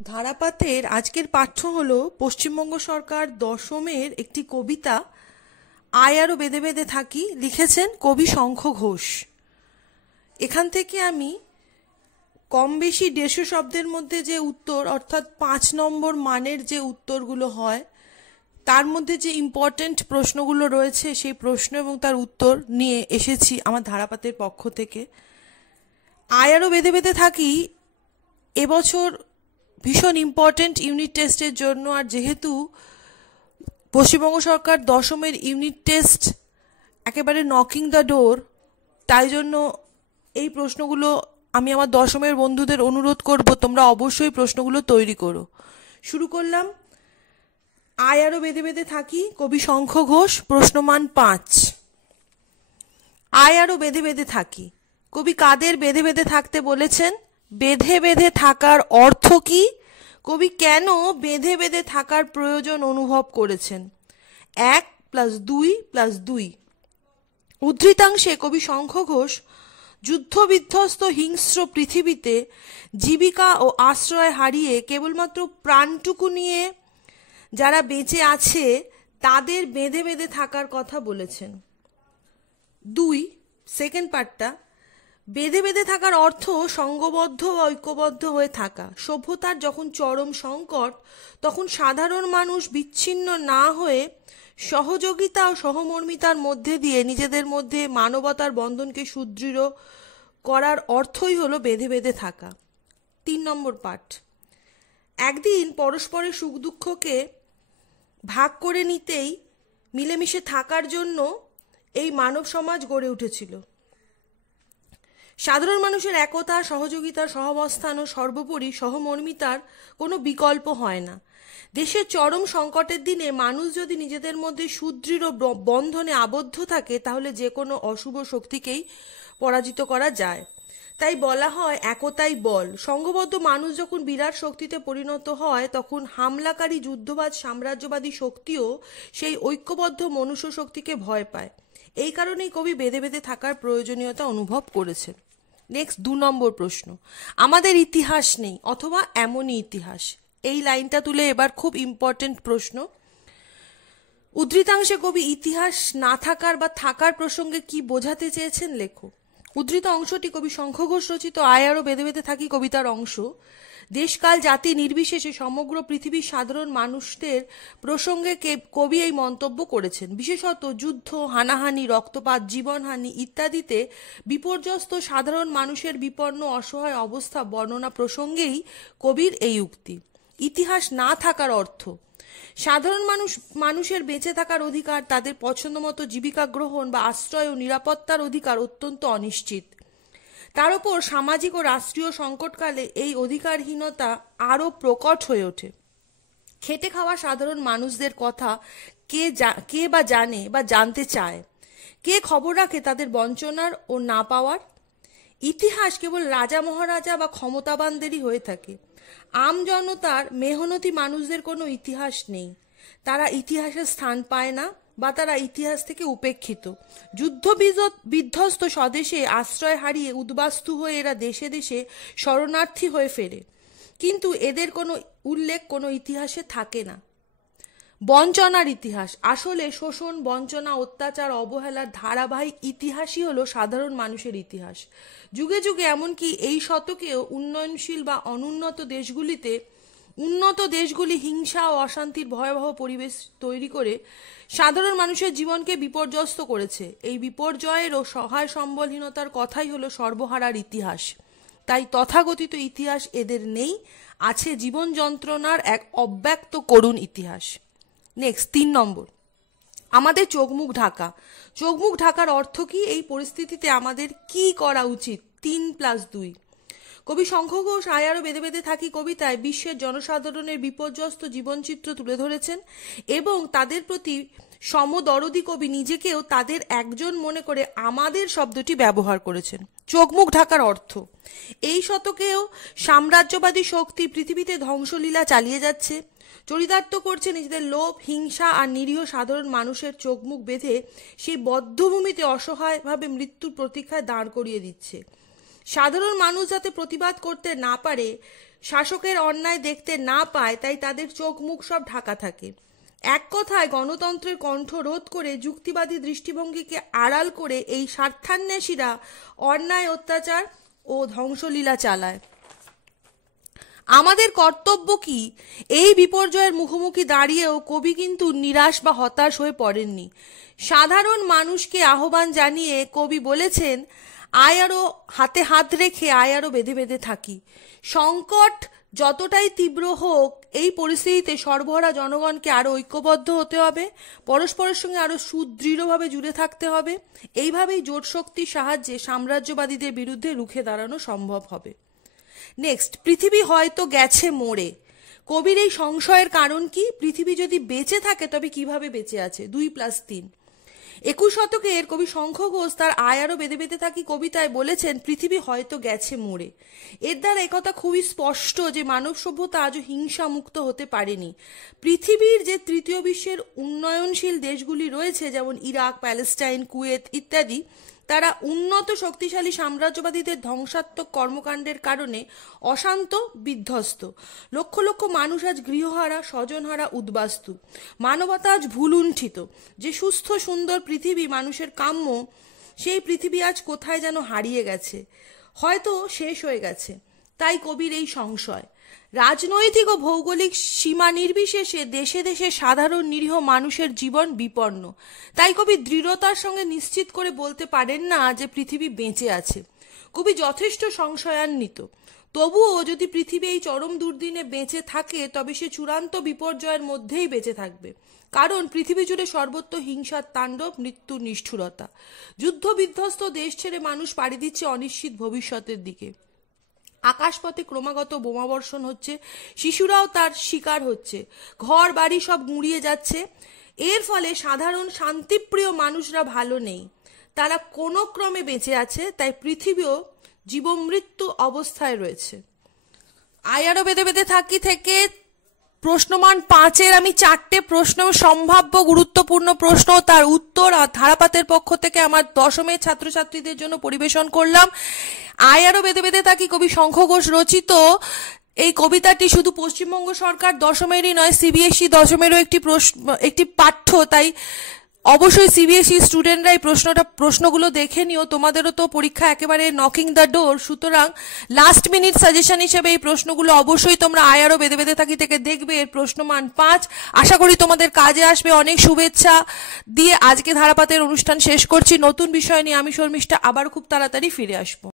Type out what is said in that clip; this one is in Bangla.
ধারাপাতের আজকের পাঠ্য হলো পশ্চিমবঙ্গ সরকার দশমের একটি কবিতা আয় আরো বেঁধে বেঁধে থাকি, লিখেছেন কবি শঙ্খ ঘোষ। এখান থেকে আমি কম বেশি 150 শব্দের মধ্যে যে উত্তর, অর্থাৎ 5 নম্বর মানের যে উত্তরগুলো হয়, তার মধ্যে যে ইম্পর্টেন্ট প্রশ্নগুলো রয়েছে সেই প্রশ্ন এবং তার উত্তর নিয়ে এসেছি আমার ধারাপাতের পক্ষ থেকে। আয় আরো বেঁধে বেঁধে থাকি এবছর ভীষণ ইম্পর্টেন্ট ইউনিট টেস্টের জন্য, আর যেহেতু পশ্চিমবঙ্গ সরকার দশমের ইউনিট টেস্ট একেবারে নকিং দ্য ডোর, তাই জন্য এই প্রশ্নগুলো আমি আমার দশমের বন্ধুদের অনুরোধ করব তোমরা অবশ্যই প্রশ্নগুলো তৈরি করো। শুরু করলাম। আয় আরো বেঁধে বেঁধে থাকি, কবি শঙ্খ ঘোষ, প্রশ্নমান 5। আয় আরো বেঁধে বেঁধে থাকি, কবি কাদের বেঁধে বেঁধে থাকতে বলেছেন? বেঁধে বেঁধে থাকার অর্থ কি? কবি কেন বেঁধে বেঁধে থাকার প্রয়োজন অনুভব করেছেন? 1+2+2। উদ্ধৃতাংশে কবি শঙ্খ ঘোষ যুদ্ধবিধ্বস্ত হিংস্র পৃথিবীতে জীবিকা ও আশ্রয় হারিয়ে কেবলমাত্র প্রাণটুকু নিয়ে যারা বেঁচে আছে তাদের বেঁধে বেঁধে থাকার কথা বলেছেন। 2, সেকেন্ড পার্টটা, বেঁধে বেঁধে থাকার অর্থ সঙ্গবদ্ধ বা ঐক্যবদ্ধ হয়ে থাকা। সভ্যতার যখন চরম সংকট, তখন সাধারণ মানুষ বিচ্ছিন্ন না হয়ে সহযোগিতা ও সহমর্মিতার মধ্যে দিয়ে নিজেদের মধ্যে মানবতার বন্ধনকে সুদৃঢ় করার অর্থই হলো বেঁধে বেঁধে থাকা। 3 নম্বর পাঠ, একদিন পরস্পরের সুখ দুঃখকে ভাগ করে নিতেই মিলেমিশে থাকার জন্য এই মানব সমাজ গড়ে উঠেছিল। সাধারণ মানুষের একতা, সহযোগিতা, সহাবস্থান ও সর্বোপরি সহমর্মিতার কোনো বিকল্প হয় না। দেশের চরম সংকটের দিনে মানুষ যদি নিজেদের মধ্যে সুদৃঢ় বন্ধনে আবদ্ধ থাকে, তাহলে যে কোনো অশুভ শক্তিকেই পরাজিত করা যায়। তাই বলা হয় একতাই বল। সংঘবদ্ধ মানুষ যখন বিরাট শক্তিতে পরিণত হয়, তখন হামলাকারী যুদ্ধবাজ সাম্রাজ্যবাদী শক্তিও সেই ঐক্যবদ্ধ মনুষ্য শক্তিকে ভয় পায়। এই কারণেই কবি বেঁধে বেঁধে থাকার প্রয়োজনীয়তা অনুভব করেছেন। নেক্সট 2 নম্বর প্রশ্ন, আমাদের ইতিহাস নেই অথবা এমনই ইতিহাস। এই লাইনটা তুলে এবার খুব ইম্পর্টেন্ট প্রশ্ন। উদ্ধৃতাংশে কবি ইতিহাস না থাকার বা থাকার প্রসঙ্গে কি বোঝাতে চেয়েছেন লেখো। উদ্ধৃত অংশটি কবি শঙ্খ ঘোষ রচিত আয় আরো বেঁধে বেঁধে থাকি কবিতার অংশ। দেশকাল জাতি নির্বিশেষে সমগ্র পৃথিবীর সাধারণ মানুষদের প্রসঙ্গে কবি এই মন্তব্য করেছেন। বিশেষত যুদ্ধ, হানাহানি, রক্তপাত, জীবনহানি ইত্যাদিতে বিপর্যস্ত সাধারণ মানুষের বিপন্ন অসহায় অবস্থা বর্ণনা প্রসঙ্গেই কবির এই উক্তি। ইতিহাস না থাকার অর্থ, সাধারণ মানুষের বেঁচে থাকার অধিকার, তাদের পছন্দমতো জীবিকা গ্রহণ বা আশ্রয় ও নিরাপত্তার অধিকার অত্যন্ত অনিশ্চিত। তার উপর সামাজিক ও রাষ্ট্রীয় সংকটকালে এই অধিকারহীনতা আরও প্রকট হয়ে ওঠে। খেটে খাওয়া সাধারণ মানুষদের কথা কে বা জানে বা জানতে চায়? কে খবর রাখে তাদের বঞ্চনার ও না পাওয়ার? ইতিহাস কেবল রাজা মহারাজা বা ক্ষমতাবানদেরই হয়ে থাকে। আম জনতার মেহনতি মানুষদের কোনো ইতিহাস নেই। তারা ইতিহাসে স্থান পায় না বা তারা ইতিহাস থেকে উপেক্ষিত। যুদ্ধ বিধ্বস্ত স্বদেশে আশ্রয় হারিয়ে উদ্বাস্তু হয়ে এরা দেশে দেশে শরণার্থী হয়ে ফেরে, কিন্তু এদের কোনো উল্লেখ কোনো ইতিহাসে থাকে না। বঞ্চনার ইতিহাস, আসলে শোষণ, বঞ্চনা, অত্যাচার, অবহেলার ধারাবাহিক ইতিহাসই হলো সাধারণ মানুষের ইতিহাস। যুগে যুগে, এমনকি এই শতকেও উন্নয়নশীল বা অনুন্নত দেশগুলিতে উন্নত দেশগুলি হিংসা ও অশান্তির ভয়াবহ পরিবেশ তৈরি করে সাধারণ মানুষের জীবনকে বিপর্যস্ত করেছে। এই বিপর্যয়ের ও সহায় সম্বলহীনতার কথাই হলো সর্বহারার ইতিহাস। তাই তথাকথিত ইতিহাস এদের নেই, আছে জীবন যন্ত্রণার এক অব্যক্ত করুণ ইতিহাস। নেক্সট 3 নম্বর, আমাদের চোখ মুখ ঢাকা। চোখ মুখ ঢাকার অর্থ কি? এই পরিস্থিতিতে আমাদের কি করা উচিত? 3+2। কবি শঙ্খ ঘোষ আয় আরো বেঁধে বেঁধে থাকি কবিতায় বিশ্বের জনসাধারণের বিপর্যস্ত জীবনচিত্র তুলে ধরেছেন এবং তাদের প্রতি সমদরদি কবি নিজেকেও তাদের একজন মনে করে আমাদের শব্দটি ব্যবহার করেছেন। চোখ মুখ ঢাকার অর্থ, এই শতকেও সাম্রাজ্যবাদী শক্তি পৃথিবীতে ধ্বংসলীলা চালিয়ে যাচ্ছে, চরিতার্থ করছে নিজেদের লোভ, হিংসা আর নিরীহ সাধারণ মানুষের চোখ মুখ বেঁধে সেই বদ্ধভূমিতে অসহায়ভাবে মৃত্যুর প্রতীক্ষায় দাঁড় করিয়ে দিচ্ছে। সাধারণ মানুষ যাতে প্রতিবাদ করতে না পারে, শাসকের অন্যায় দেখতে না পায়, তাই তাদের চোখ মুখ সব ঢাকা থাকে। এক কথায় গণতন্ত্রের কণ্ঠ রোধ করে যুক্তিবাদী দৃষ্টিভঙ্গিকে আড়াল করে এই স্বার্থান্বেষীরা অন্যায়, অত্যাচার ও ধ্বংসলীলা চালায়। আমাদের কর্তব্য কি? এই বিপর্যয়ের মুখোমুখি দাঁড়িয়েও কবি কিন্তু নিরাশ বা হতাশ হয়ে পড়েননি। সাধারণ মানুষকে আহ্বান জানিয়ে কবি বলেছেন, আয় আরো হাতে হাত রেখে আয় আরো বেঁধে বেঁধে থাকি। সংকট যতটাই তীব্র হোক, এই পরিস্থিতিতে সর্বহারা জনগণকে আরো ঐক্যবদ্ধ হতে হবে, পরস্পরের সঙ্গে আরো সুদৃঢ়ভাবে জুড়ে থাকতে হবে। এইভাবেই জোট শক্তির সাহায্যে সাম্রাজ্যবাদীদের বিরুদ্ধে রুখে দাঁড়ানো সম্ভব হবে। নেক্সট, পৃথিবী হয়তো গেছে মরে। কবির এই সংশয়ের কারণ কি? পৃথিবী যদি বেঁচে থাকে তবে কিভাবে বেঁচে আছে? 2+3। 21 শতকের কবি শঙ্খ ঘোষ তার আয় আরো বেঁধে বেঁধে থাকি কবিতায় বলেছেন, পৃথিবী হয়তো গেছে মরে। এর দ্বারা একথা খুবই স্পষ্ট যে মানব সভ্যতা আজও হিংসা মুক্ত হতে পারেনি। পৃথিবীর যে তৃতীয় বিশ্বের উন্নয়নশীল দেশগুলি রয়েছে, যেমন ইরাক, প্যালেস্টাইন, কুয়েত ইত্যাদি, তারা উন্নত শক্তিশালী সাম্রাজ্যবাদীদের ধ্বংসাত্মক কর্মকাণ্ডের কারণে অশান্ত, বিধ্বস্ত। লক্ষ লক্ষ মানুষ আজ গৃহহারা, স্বজনহারা, উদ্বাস্তু। মানবতা আজ ভুলুণ্ঠিত। যে সুস্থ সুন্দর পৃথিবী মানুষের কাম্য, সেই পৃথিবী আজ কোথায় যেন হারিয়ে গেছে, হয়তো শেষ হয়ে গেছে। তাই কবির এই সংশয়। রাজনৈতিক ও ভৌগোলিক সীমা নির্বিশেষে দেশে দেশে সাধারণ নিরীহ মানুষের জীবন বিপন্ন। তাই কবি দৃঢ়তার সঙ্গে নিশ্চিত করে বলতে পারেন না যে পৃথিবী বেঁচে আছে। কবি যথেষ্ট সংশয়ান্বিত। তবুও যদি পৃথিবী এই চরম দুর্দিনে বেঁচে থাকে, তবে সে চূড়ান্ত বিপর্যয়ের মধ্যেই বেঁচে থাকবে। কারণ পৃথিবী জুড়ে সর্বত্র হিংসার তাণ্ডব, মৃত্যুর নিষ্ঠুরতা। যুদ্ধ বিধ্বস্ত দেশ ছেড়ে মানুষ পাড়ি দিচ্ছে অনিশ্চিত ভবিষ্যতের দিকে। আকাশপথে ক্রমাগত বোমাবর্ষণ হচ্ছে, শিশুরাও তার শিকার হচ্ছে, ঘর বাড়ি সব গুঁড়িয়ে যাচ্ছে। এর ফলে সাধারণ শান্তিপ্রিয় মানুষরা ভালো নেই, তারা কোনো ক্রমে বেঁচে আছে। তাই পৃথিবীও জীবমৃত্যু অবস্থায় রয়েছে। আয় আরো বেঁধে বেঁধে থাকি থেকে প্রশ্নমান 5-এর আমি 4টে প্রশ্ন, সম্ভাব্য গুরুত্বপূর্ণ প্রশ্ন, তার উত্তর ধারাপাতের পক্ষ থেকে আমার দশমের ছাত্রছাত্রীদের জন্য পরিবেশন করলাম। আয় আরো বেঁধে বেঁধে থাকি কবি শঙ্খ ঘোষ রচিত এই কবিতাটি শুধু পশ্চিমবঙ্গ সরকার দশমেরই নয়, সিবিএসই দশমেরও একটি পাঠ্য। তাই অবশ্যই সিবিএসই স্টুডেন্টরা এই প্রশ্নগুলো দেখে নিও। তোমাদেরও তো পরীক্ষা একেবারে নকিং দ্য ডোর, সুতরাং লাস্ট মিনিট সাজেশন হিসেবে এই প্রশ্নগুলো অবশ্যই তোমরা আয় আরো বেঁধে বেঁধে থাকি থেকে দেখবে। এর প্রশ্নমান 5। আশা করি তোমাদের কাজে আসবে। অনেক শুভেচ্ছা দিয়ে আজকে ধারাপাতের অনুষ্ঠান শেষ করছি। নতুন বিষয় নিয়ে আমি শর্মিষ্ঠা আবার খুব তাড়াতাড়ি ফিরে আসবো।